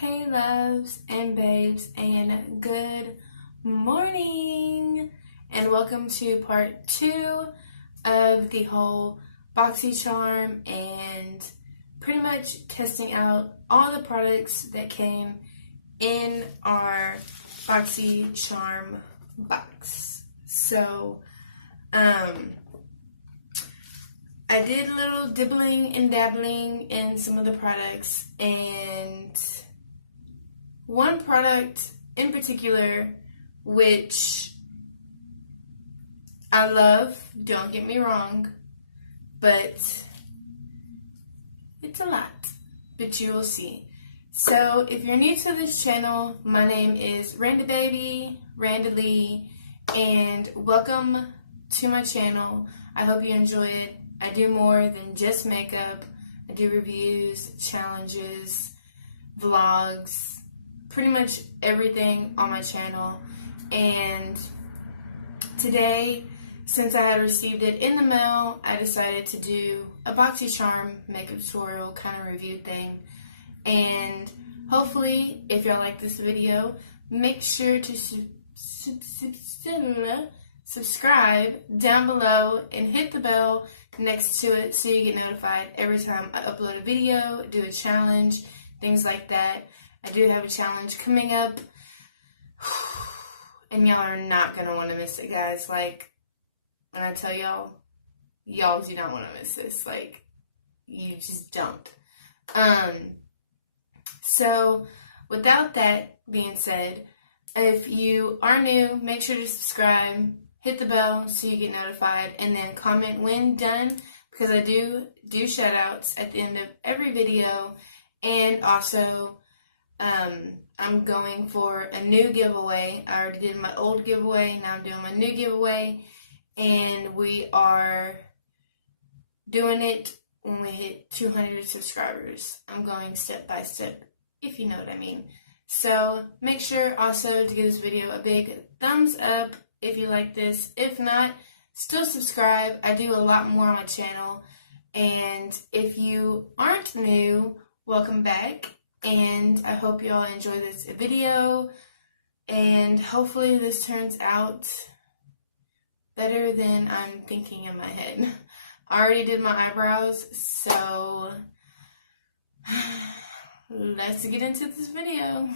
Hey loves and babes, and good morning, and welcome to part 2 of the whole BoxyCharm and pretty much testing out all the products that came in our BoxyCharm box. So I did a little dibbling and dabbling in some of the products, and one product in particular, which I love, don't get me wrong, but it's a lot, but you will see. So if you're new to this channel, my name is RandaaBby Ent, and welcome to my channel. I hope you enjoy it. I do more than just makeup. I do reviews, challenges, vlogs, pretty much everything on my channel. And today, since I had received it in the mail, I decided to do a BoxyCharm makeup tutorial kind of review thing. And hopefully, if y'all like this video, make sure to subscribe down below and hit the bell next to it so you get notified every time I upload a video, do a challenge, things like that. I do have a challenge coming up, and y'all are not going to want to miss it, guys. Like, when I tell y'all, y'all do not want to miss this. Like, you just don't. So, without that being said, if you are new, make sure to subscribe, hit the bell so you get notified, and then comment when done, because I do shout outs at the end of every video. And also, I'm going for a new giveaway. I already did my old giveaway, now I'm doing my new giveaway, and we are doing it when we hit 200 subscribers. I'm going step by step, if you know what I mean. So make sure also to give this video a big thumbs up if you like this. If not, still subscribe. I do a lot more on my channel. And if you aren't new, welcome back. And I hope you all enjoy this video. And hopefully this turns out better than I'm thinking in my head. I already did my eyebrows, so let's get into this video.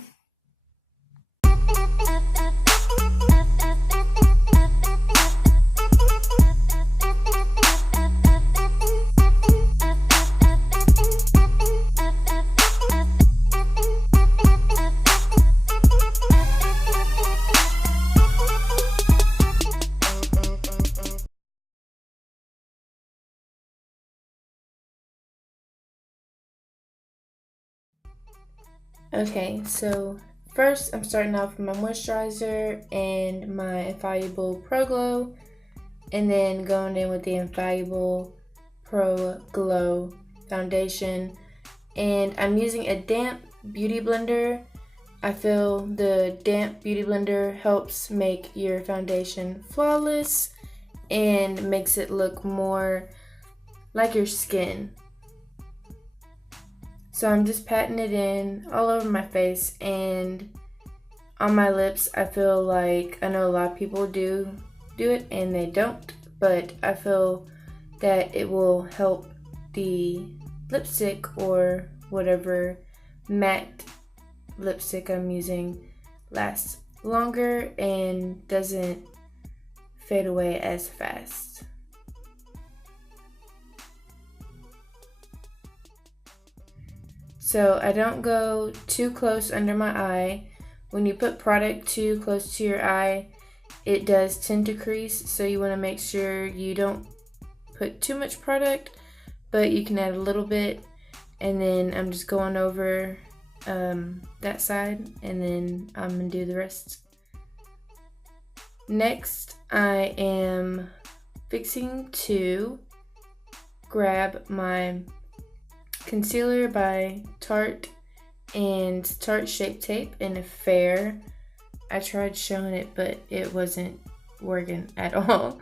Okay, so first I'm starting off with my moisturizer and my Infallible Pro Glow, and then going in with the Infallible Pro Glow foundation. And I'm using a damp beauty blender. I feel the damp beauty blender helps make your foundation flawless and makes it look more like your skin. So I'm just patting it in all over my face and on my lips. I feel like, I know a lot of people do it and they don't, but I feel that it will help the lipstick or whatever matte lipstick I'm using last longer and doesn't fade away as fast. So I don't go too close under my eye. When you put product too close to your eye, it does tend to crease, so you want to make sure you don't put too much product, but you can add a little bit. And then I'm just going over that side, and then I'm going to do the rest. Next, I am fixing to grab my concealer by Tarte and Tarte Shape Tape in a fair. I tried showing it, but it wasn't working at all.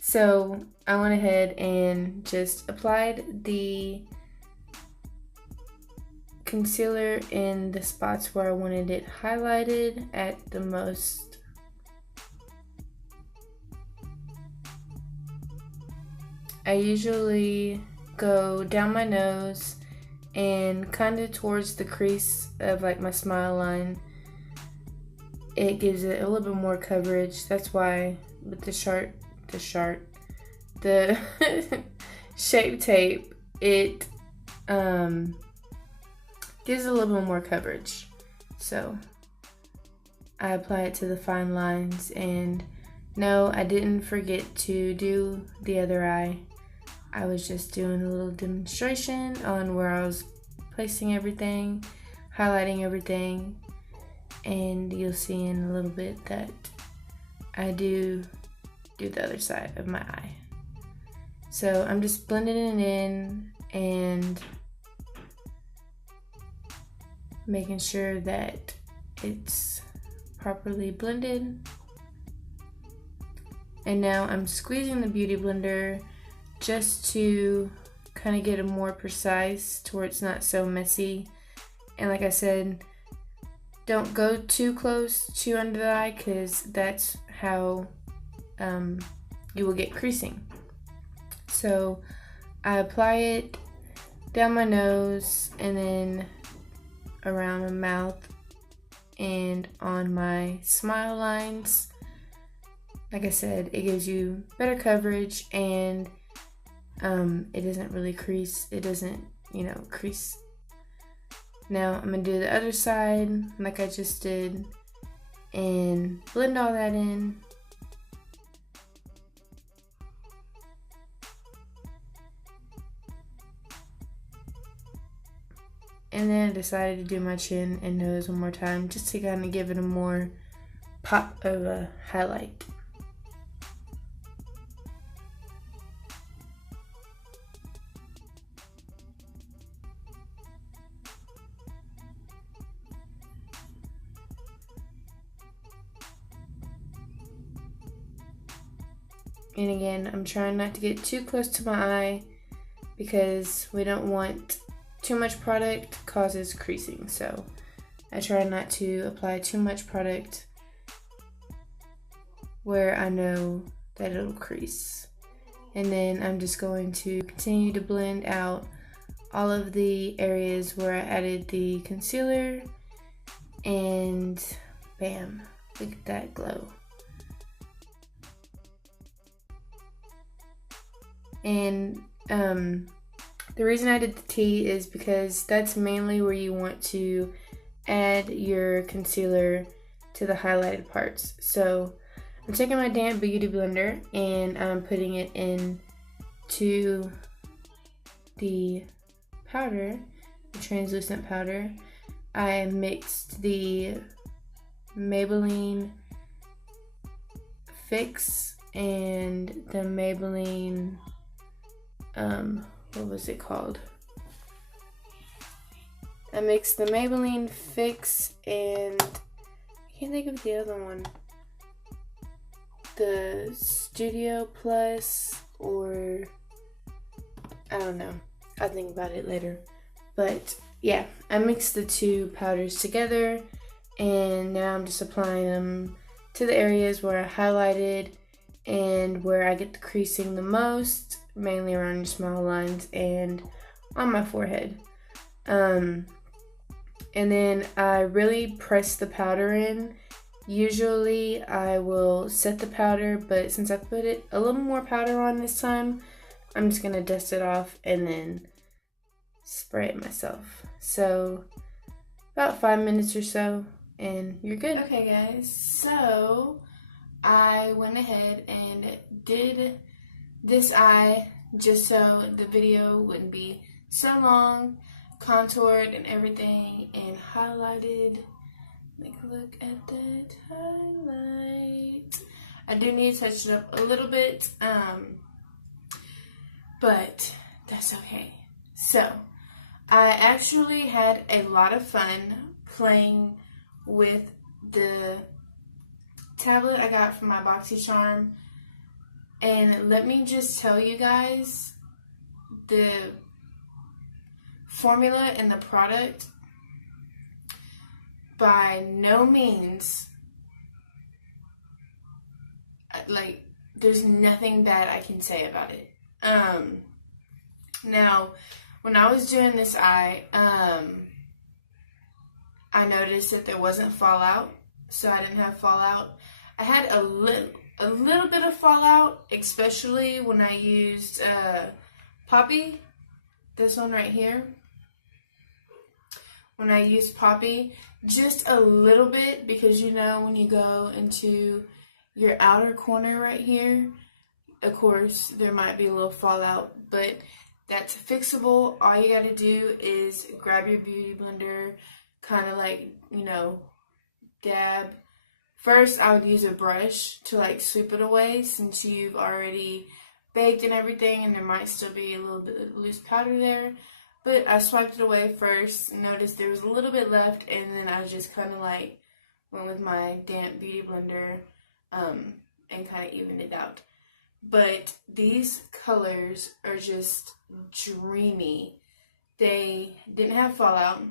So I went ahead and just applied the concealer in the spots where I wanted it highlighted at the most. I usually go down my nose and kind of towards the crease of like my smile line. It gives it a little bit more coverage. That's why with the Shape Tape, it gives it a little bit more coverage. So I apply it to the fine lines, and no, I didn't forget to do the other eye. I was just doing a little demonstration on where I was placing everything, highlighting everything, and you'll see in a little bit that I do the other side of my eye. So I'm just blending it in and making sure that it's properly blended. And now I'm squeezing the Beauty Blender just to kind of get it more precise to where it's not so messy. And like I said, don't go too close to under the eye, because that's how you will get creasing. So I apply it down my nose and then around my mouth and on my smile lines. Like I said, it gives you better coverage, and it doesn't really crease. It doesn't, crease. Now I'm gonna do the other side like I just did and blend all that in. And then I decided to do my chin and nose one more time, just to kind of give it a more pop of a highlight. And again, I'm trying not to get too close to my eye, because we don't want too much product causes creasing. So I try not to apply too much product where I know that it'll crease. And then I'm just going to continue to blend out all of the areas where I added the concealer, and bam, look at that glow. And the reason I did the T is because that's mainly where you want to add your concealer to the highlighted parts. So I'm taking my damp Beauty Blender and I'm putting it in to the powder, the translucent powder. I mixed the Maybelline Fix and the Maybelline what was it called? I mixed the Maybelline Fix and I can't think of the other one. The Studio Plus, or I don't know. I'll think about it later. But yeah, I mixed the two powders together, and now I'm just applying them to the areas where I highlighted and where I get the creasing the most, mainly around your smile lines and on my forehead. And then I really press the powder in. Usually I will set the powder, but since I put it a little more powder on this time, I'm just gonna dust it off and then spray it myself. So about 5 minutes or so and you're good. Okay guys, so I went ahead and did this eye just so the video wouldn't be so long, contoured and everything, and highlighted. Like, look at that highlight. I do need to touch it up a little bit, but that's okay. So I actually had a lot of fun playing with the tablet I got from my BoxyCharm, and let me just tell you guys, the formula and the product by no means, like, there's nothing bad I can say about it. Now, when I was doing this eye, I noticed that there wasn't fallout, so I didn't have fallout. I had a little bit of fallout, especially when I used Poppy, this one right here. When I used Poppy, just a little bit, because you know when you go into your outer corner right here, of course there might be a little fallout, but that's fixable. All you gotta do is grab your beauty blender, kind of like, you know, dab. First, I would use a brush to like sweep it away, since you've already baked and everything, and there might still be a little bit of loose powder there. But I swiped it away first, noticed there was a little bit left, and then I just kind of like went with my damp beauty blender and kind of evened it out. But these colors are just dreamy. They didn't have fallout.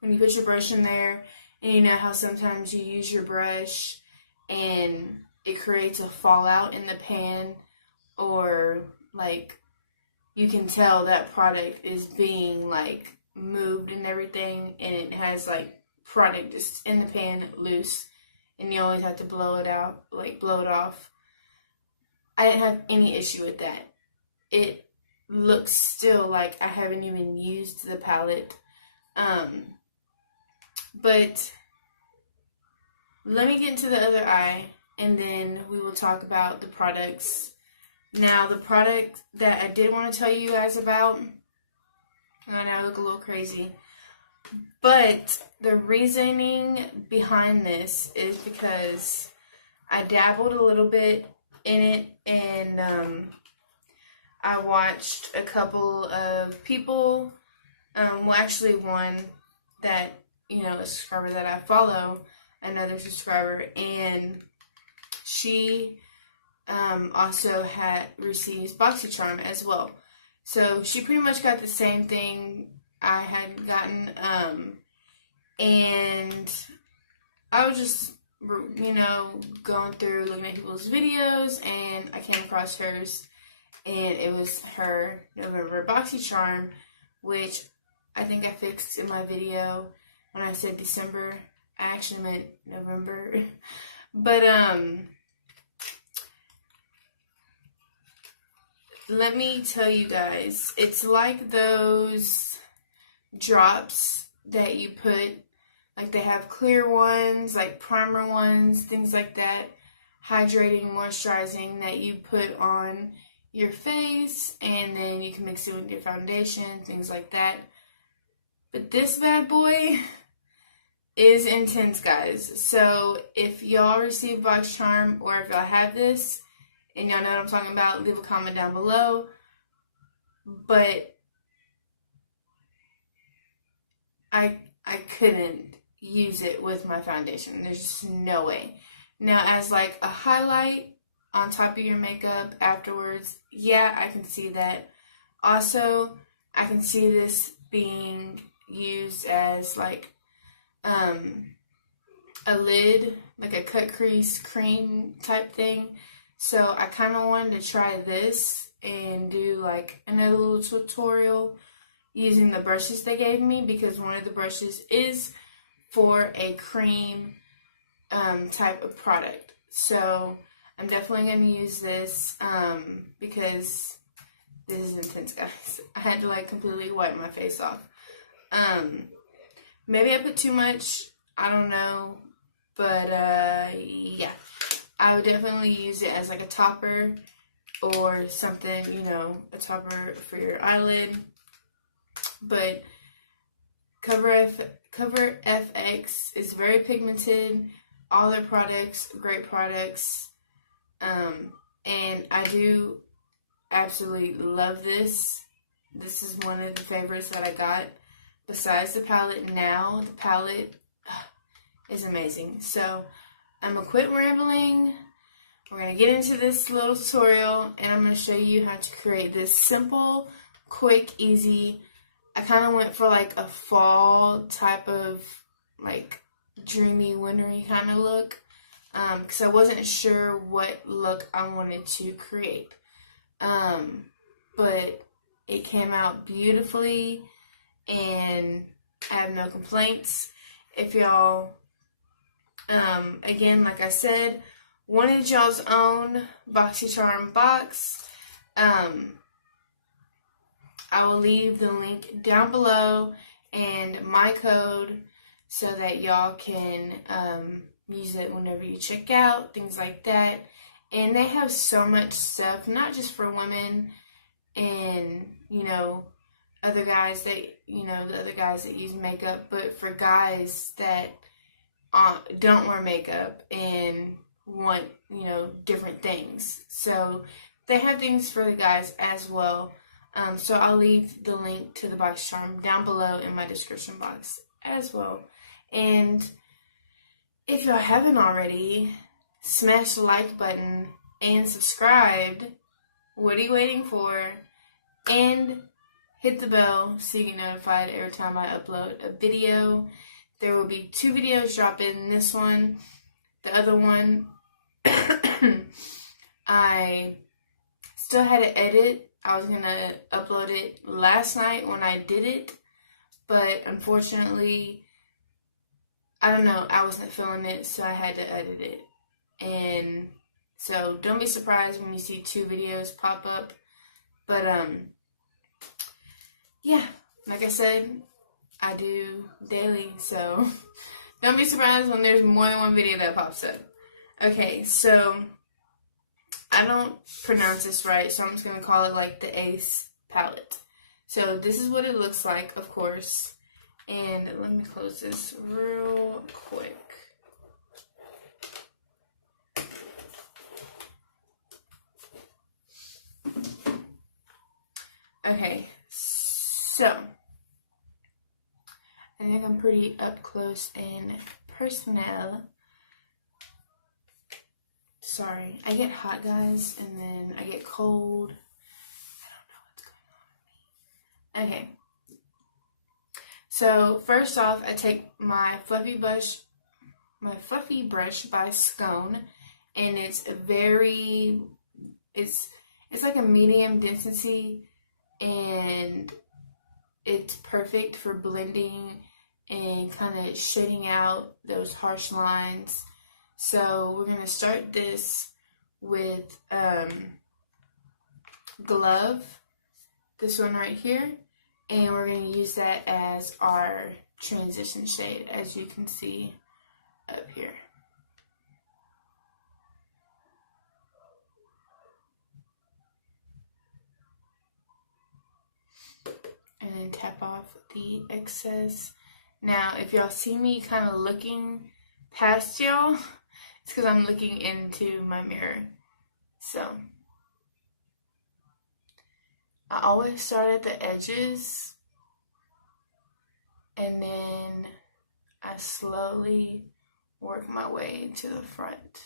When you put your brush in there, and you know how sometimes you use your brush and it creates a fallout in the pan, or like you can tell that product is being like moved and everything, and it has like product just in the pan loose, and you always have to blow it out, like blow it off. I didn't have any issue with that. It looks still like I haven't even used the palette. But let me get into the other eye, and then we will talk about the products. Now, the product that I did want to tell you guys about, I know I look a little crazy, but the reasoning behind this is because I dabbled a little bit in it, and I watched a couple of people, well, actually one that, you know, a subscriber that I follow, another subscriber, and she also receives BoxyCharm as well. So she pretty much got the same thing I had gotten, and I was just, you know, going through looking at people's videos, and I came across hers, and it was her November BoxyCharm, which I think I fixed in my video when I said December. I actually meant November. But let me tell you guys, it's like those drops that you put, like they have clear ones, like primer ones, things like that, hydrating, moisturizing, that you put on your face, and then you can mix it with your foundation, things like that. But this bad boy is intense, guys. So if y'all receive BoxyCharm, or if y'all have this and y'all know what I'm talking about, leave a comment down below. But I couldn't use it with my foundation. There's just no way. Now, as like a highlight on top of your makeup afterwards, yeah, I can see that. Also, I can see this being used as like a lid, like a cut crease cream type thing. So I kind of wanted to try this and do like another little tutorial using the brushes they gave me, because one of the brushes is for a cream type of product. So I'm definitely going to use this because this is intense, guys. I had to like completely wipe my face off. Maybe I put too much, I don't know, but yeah, I would definitely use it as like a topper or something, you know, a topper for your eyelid. But Cover FX is very pigmented. All their products, great products, and I do absolutely love this. This is one of the favorites that I got. Besides the palette, now the palette is amazing. So I'm gonna quit rambling. We're gonna get into this little tutorial, and I'm gonna show you how to create this simple, quick, easy. I kind of went for like a fall type of like dreamy, wintry kind of look, because I wasn't sure what look I wanted to create. But it came out beautifully, and I have no complaints. If y'all, again, like I said, wanted y'all's own BoxyCharm box, I will leave the link down below and my code so that y'all can use it whenever you check out, things like that. And they have so much stuff, not just for women and, you know, other guys that, you know, the other guys that use makeup, but for guys that don't wear makeup and want, you know, different things. So they have things for the guys as well. So I'll leave the link to the BoxyCharm down below in my description box as well. And if y'all haven't already, smash the like button and subscribed. What are you waiting for? And hit the bell so you get notified every time I upload a video. There will be 2 videos dropping. This one, the other one, I still had to edit. I was going to upload it last night when I did it, but unfortunately, I don't know, I wasn't feeling it, so I had to edit it. And so don't be surprised when you see 2 videos pop up. But yeah, like I said, I do daily, so don't be surprised when there's more than one video that pops up. Okay, so I don't pronounce this right, so I'm just going to call it like the Ace palette. So this is what it looks like, of course. And let me close this real quick. Okay, so I think I'm pretty up close and personal. Sorry, I get hot, guys, and then I get cold. I don't know what's going on with me. Okay. So first off, I take my fluffy brush by Scone, and it's like a medium density, and it's perfect for blending and kind of shading out those harsh lines. So we're going to start this with Glove, this one right here, and we're going to use that as our transition shade, as you can see up here. And then tap off the excess. Now, if y'all see me kind of looking past y'all, it's because I'm looking into my mirror. So I always start at the edges, and then I slowly work my way to the front.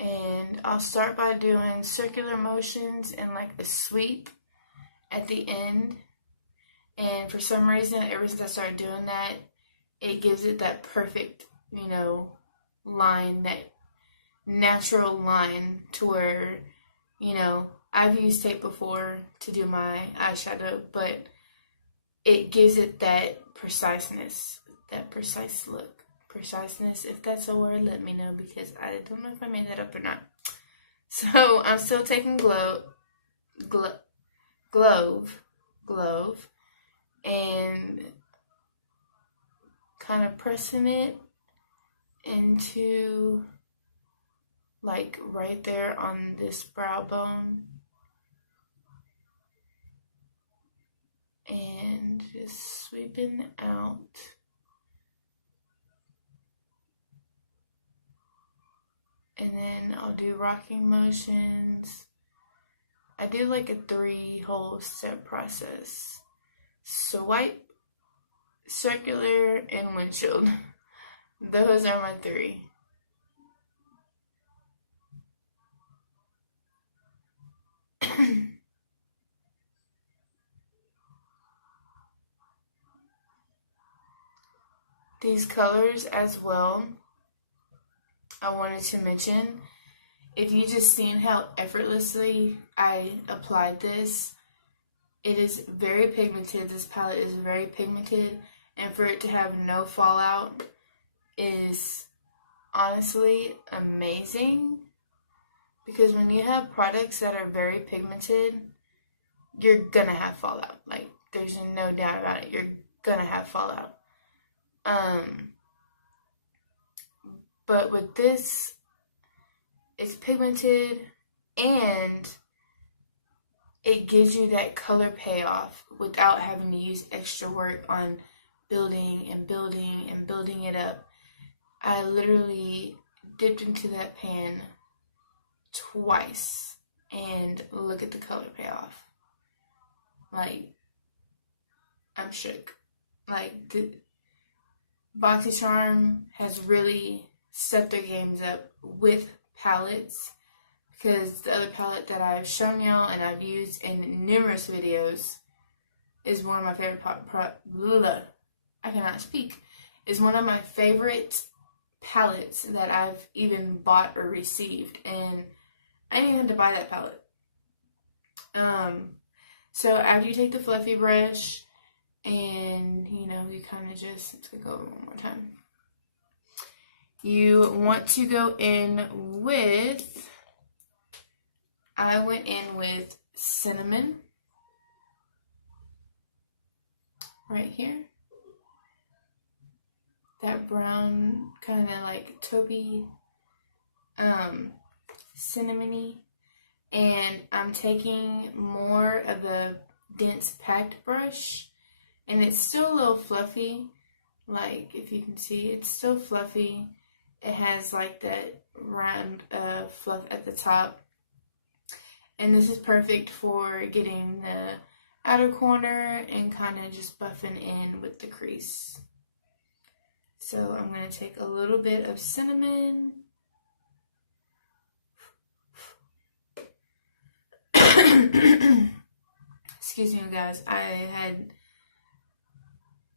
And I'll start by doing circular motions and like a sweep at the end. And for some reason, ever since I started doing that, it gives it that perfect, you know, line, that natural line to where, you know, I've used tape before to do my eyeshadow, but it gives it that preciseness, that precise look. Preciseness, if that's a word, let me know, because I don't know if I made that up or not. So I'm still taking Glove, and kind of pressing it into like right there on this brow bone, and just sweeping out. And then I'll do rocking motions. I do like a 3 whole step process: swipe, circular, and windshield. Those are my 3. these colors as well, I wanted to mention, if you just seen how effortlessly I applied this, it is very pigmented. This palette is very pigmented, and for it to have no fallout is honestly amazing, because when you have products that are very pigmented, you're gonna have fallout. Like, there's no doubt about it. You're gonna have fallout. But with this, it's pigmented and it gives you that color payoff without having to use extra work on building and building and building it up. I literally dipped into that pan twice and look at the color payoff. Like, I'm shook. Like, the BoxyCharm has really stepped their games up with palettes, because the other palette that I've shown y'all and I've used in numerous videos is one of my favorite I cannot speak. Is one of my favorite palettes that I've even bought or received, and I didn't even have to buy that palette. So after you take the fluffy brush and you kind of just, let's go over one more time. You want to go in with, I went in with cinnamon right here. That brown kind of like taupey, cinnamony. And I'm taking more of the dense packed brush, and it's still a little fluffy. Like, if you can see, it's still fluffy. It has like that round fluff at the top. And this is perfect for getting the outer corner and kind of just buffing in with the crease. So I'm going to take a little bit of cinnamon. Excuse me, guys. I had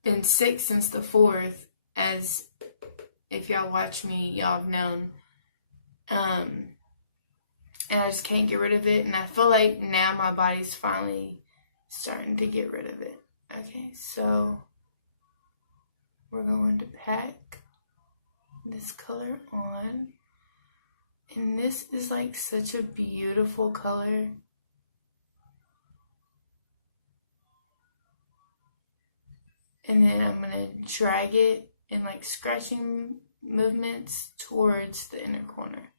been sick since the 4th, as if y'all watch me, y'all have known. And I just can't get rid of it, and I feel like now my body's finally starting to get rid of it. Okay, so we're going to pack this color on, and this is like such a beautiful color. And then I'm going to drag it in like scratching movements towards the inner corner.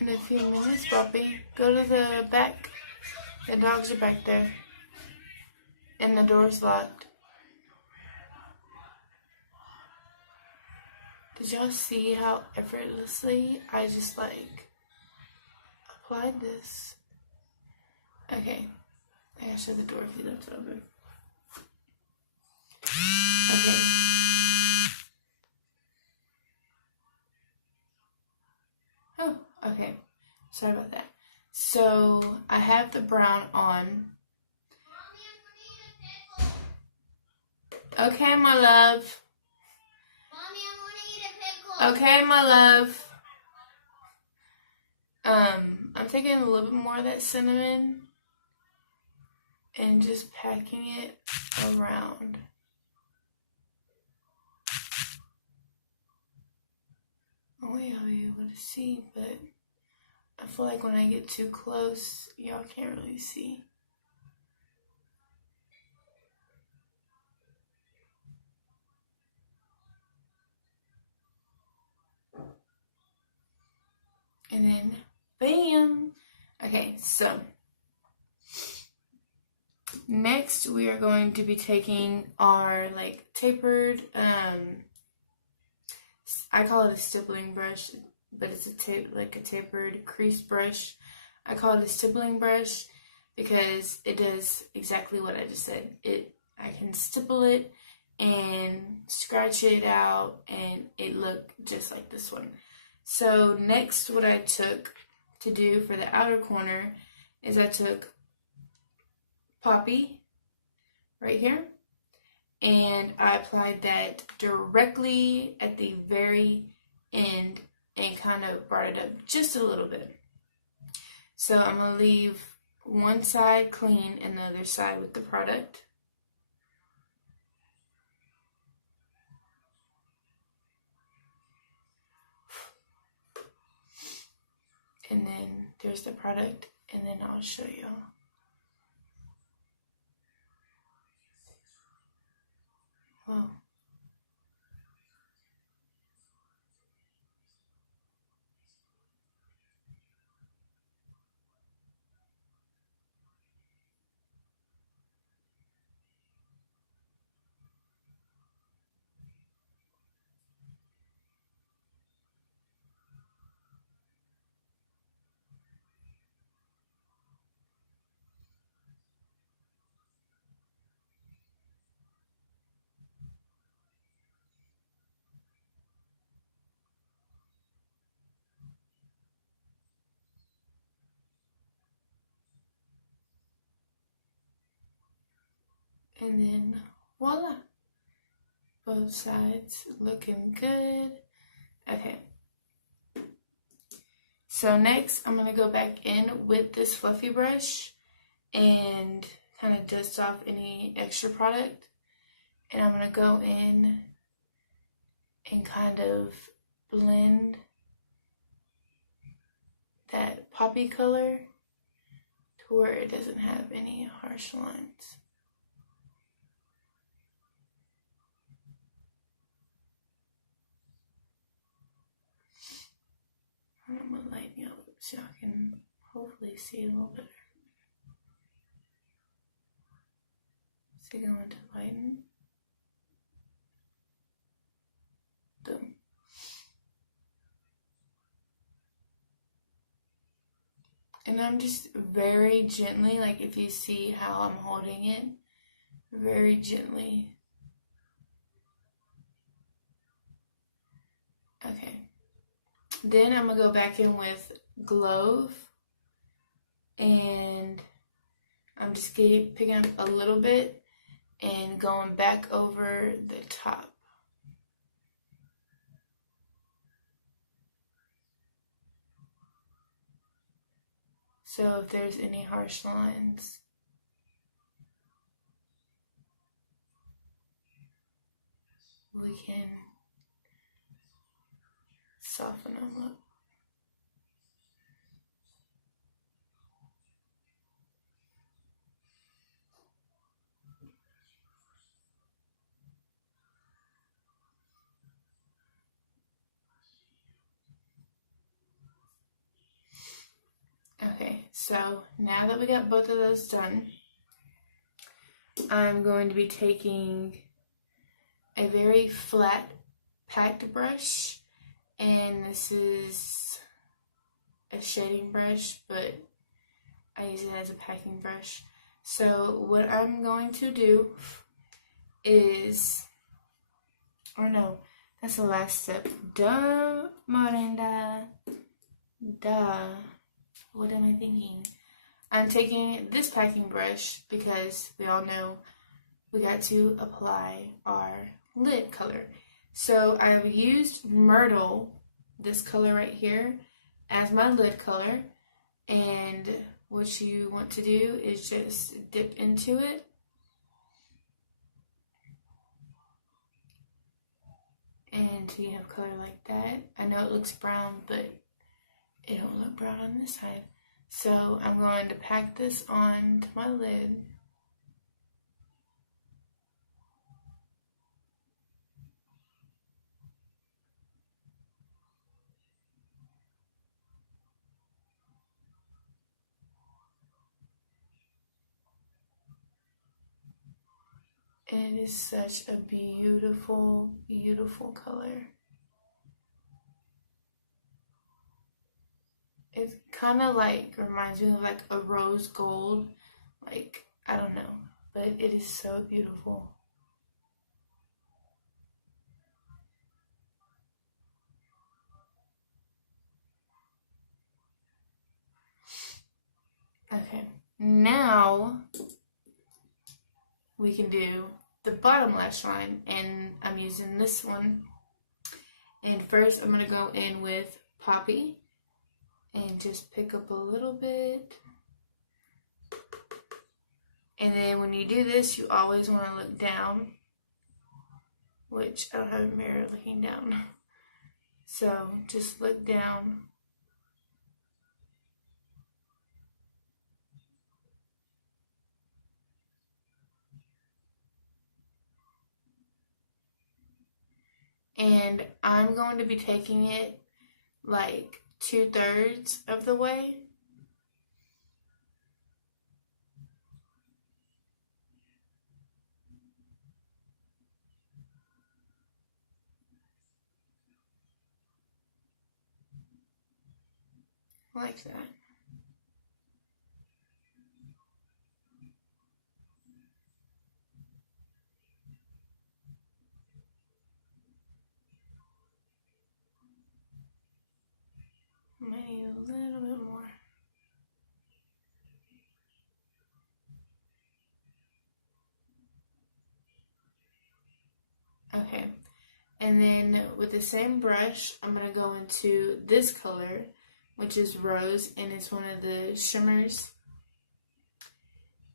In a few minutes, Bobby, go to the back. The dogs are back there. And the door's locked. Did y'all see how effortlessly I just like applied this? Okay. I gotta shut the door if you left it open. Okay. Oh, okay. Sorry about that. So I have the brown on. Okay, my love. Mommy, I want to eat a pickle. Okay, my love. I'm taking a little bit more of that cinnamon and just packing it around. Oh, y'all be able to see, but I feel like when I get too close, y'all can't really see. And then, bam! Okay, so next we are going to be taking our like tapered, I call it a stippling brush, but it's a tapered crease brush. I call it a stippling brush because it does exactly what I just said. I can stipple it and scratch it out and it look just like this one. So next what I took to do for the outer corner is I took Poppy right here and I applied that directly at the very end and kind of brought it up just a little bit. So I'm going to leave one side clean and the other side with the product. And then there's the product, and then I'll show you. Wow. And then voila. Both sides looking good. Okay. So next I'm going to go back in with this fluffy brush and kind of dust off any extra product. And I'm going to go in and kind of blend that poppy color to where it doesn't have any harsh lines. I'm going to lighten you up so y'all can hopefully see a little better. So going to lighten. Boom. And I'm just very gently, like if you see how I'm holding it, very gently. Okay. Then I'm going to go back in with Glove. And I'm just picking up a little bit and going back over the top. So if there's any harsh lines, we can soften them up. Okay, so now that we got both of those done, I'm going to be taking a very flat packed brush, and this is a shading brush, but I use it as a packing brush. So what I'm going to do is, or no, that's the last step. Duh, Miranda. Duh. What am I thinking? I'm taking this packing brush because we all know we got to apply our lid color. So I've used Myrtle, this color right here, as my lid color. And what you want to do is just dip into it. And you have color like that. I know it looks brown, but it don't look brown on this side. So I'm going to pack this on to my lid. And it is such a beautiful, beautiful color. It kind of like reminds me of like a rose gold. Like, I don't know, but it is so beautiful. Okay, now we can do the bottom lash line, and I'm using this one. And first I'm going to go in with Poppy and just pick up a little bit. And then when you do this, you always want to look down, which I don't have a mirror looking down. So just look down. And I'm going to be taking it like 2/3 of the way. Like that. Maybe a little bit more. Okay, and then with the same brush, I'm going to go into this color, which is rose, and it's one of the shimmers.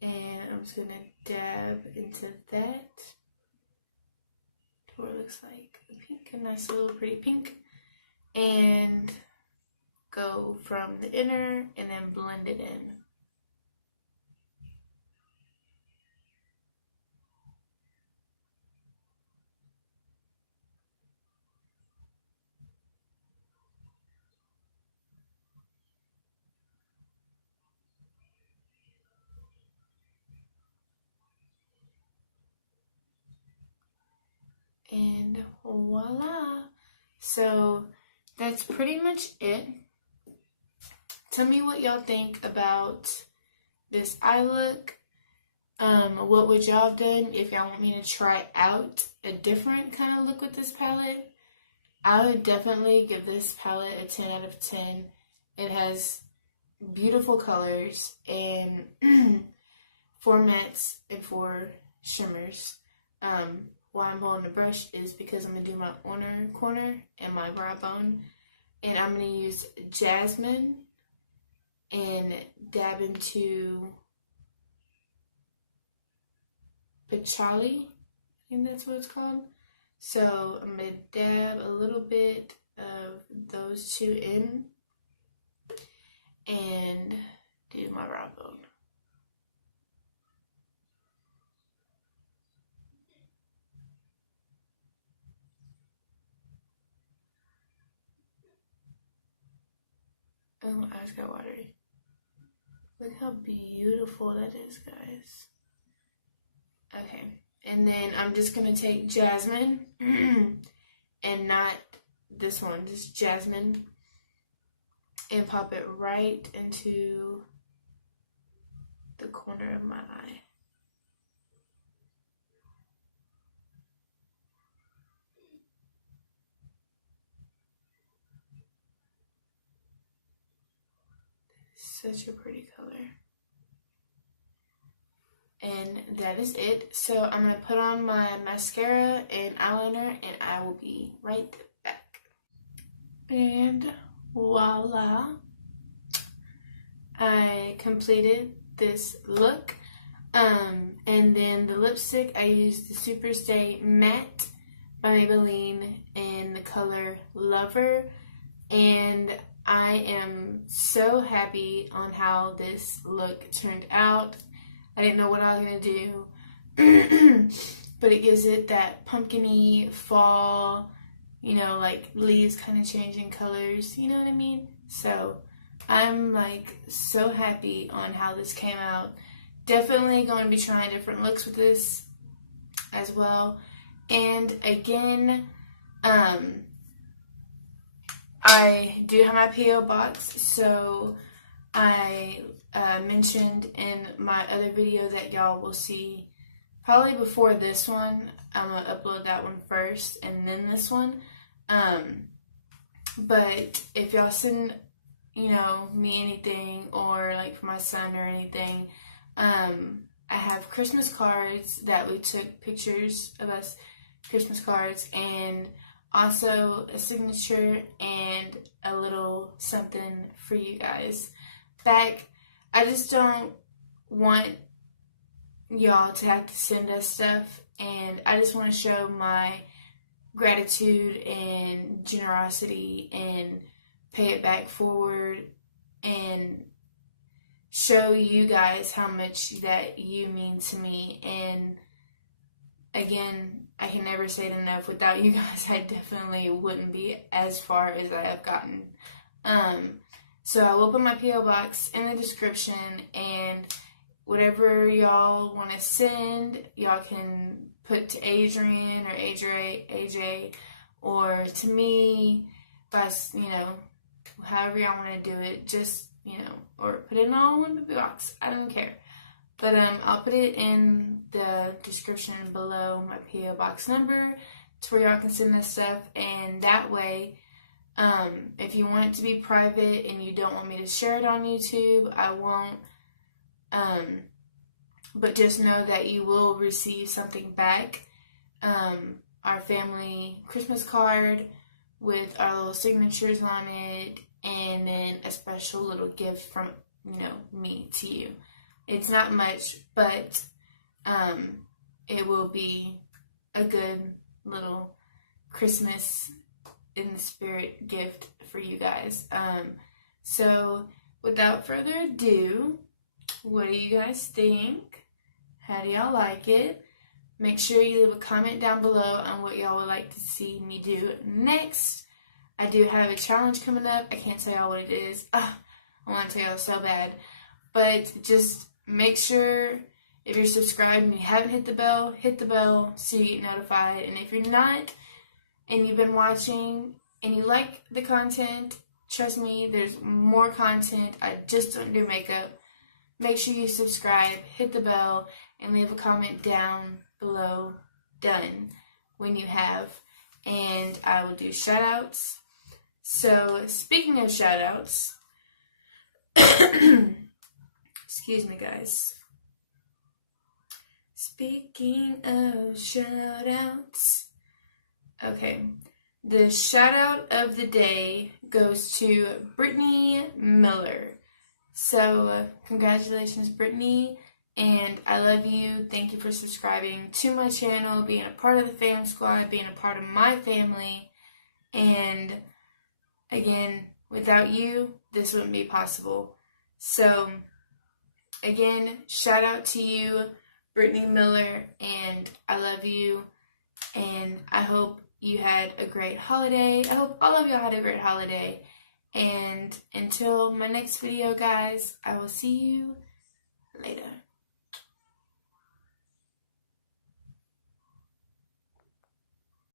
And I'm just going to dab into that to where it looks like a pink, a nice little pretty pink. And go from the inner and then blend it in. And voila! So that's pretty much it. Tell me what y'all think about this eye look. What would y'all have done if y'all want me to try out a different kind of look with this palette? I would definitely give this palette a 10 out of 10. It has beautiful colors and 4 mattes and 4 shimmers. Why I'm holding the brush is because I'm going to do my inner corner and my brow bone. And I'm going to use Jasmine and dab into Pachali. I think that's what it's called. So I'm going to dab a little bit of those two in and do my brow bone. Oh, my eyes got watery. Look how beautiful that is, guys. Okay, and then I'm just going to take Jasmine and not this one, just Jasmine, and pop it right into the corner of my eye. Such a pretty color. And that is it. So I'm going to put on my mascara and eyeliner, and I will be right back. And voila. I completed this look. And then the lipstick, I used the Superstay Matte by Maybelline in the color Lover. And I am so happy on how this look turned out. I didn't know what I was going to do, but it gives it that pumpkin-y fall, you know, like leaves kind of changing colors, you know what I mean? So I'm like so happy on how this came out. Definitely going to be trying different looks with this. as well. And again, I do have my P.O Box, so I mentioned in my other video that y'all will see probably before this one. I'm going to upload that one first and then this one. But if y'all send, me anything, or like for my son or anything, I have Christmas cards that we took pictures of us, Christmas cards, and also a signature and a little something for you guys back. I just don't want y'all to have to send us stuff, and I just want to show my gratitude and generosity and pay it back forward and show you guys how much that you mean to me. And again, I can never say it enough, without you guys I definitely wouldn't be as far as I have gotten. So I will put my P.O Box in the description, and whatever y'all want to send, y'all can put to Adrian or AJ, or to me, by, however y'all want to do it, just, or put it all in the box. I don't care. But I'll put it in the description below, my P.O Box number, to where y'all can send this stuff. And that way, if you want it to be private and you don't want me to share it on YouTube, I won't. But just know that you will receive something back. Our family Christmas card with our little signatures on it, and then a special little gift from, me to you. It's not much, but it will be a good little Christmas in the spirit gift for you guys. So without further ado, what do you guys think? How do y'all like it? Make sure you leave a comment down below on what y'all would like to see me do next. I do have a challenge coming up. I can't tell y'all what it is. I want to tell y'all so bad. But just make sure, if you're subscribed and you haven't hit the bell so you get notified. And if you're not, and you've been watching and you like the content, trust me, there's more content. I just don't do makeup. Make sure you subscribe, hit the bell, and leave a comment down below, done, when you have. And I will do shout outs. So, speaking of shout outs, excuse me guys. Speaking of shout outs, okay, the shout out of the day goes to Brittany Miller. So, congratulations, Brittany, and I love you. Thank you for subscribing to my channel, being a part of the fam squad, being a part of my family, and again, without you, this wouldn't be possible. So, again, shout out to you, Brittany Miller, and I love you, and I hope you had a great holiday. I hope all of y'all had a great holiday. And until my next video, guys, I will see you later.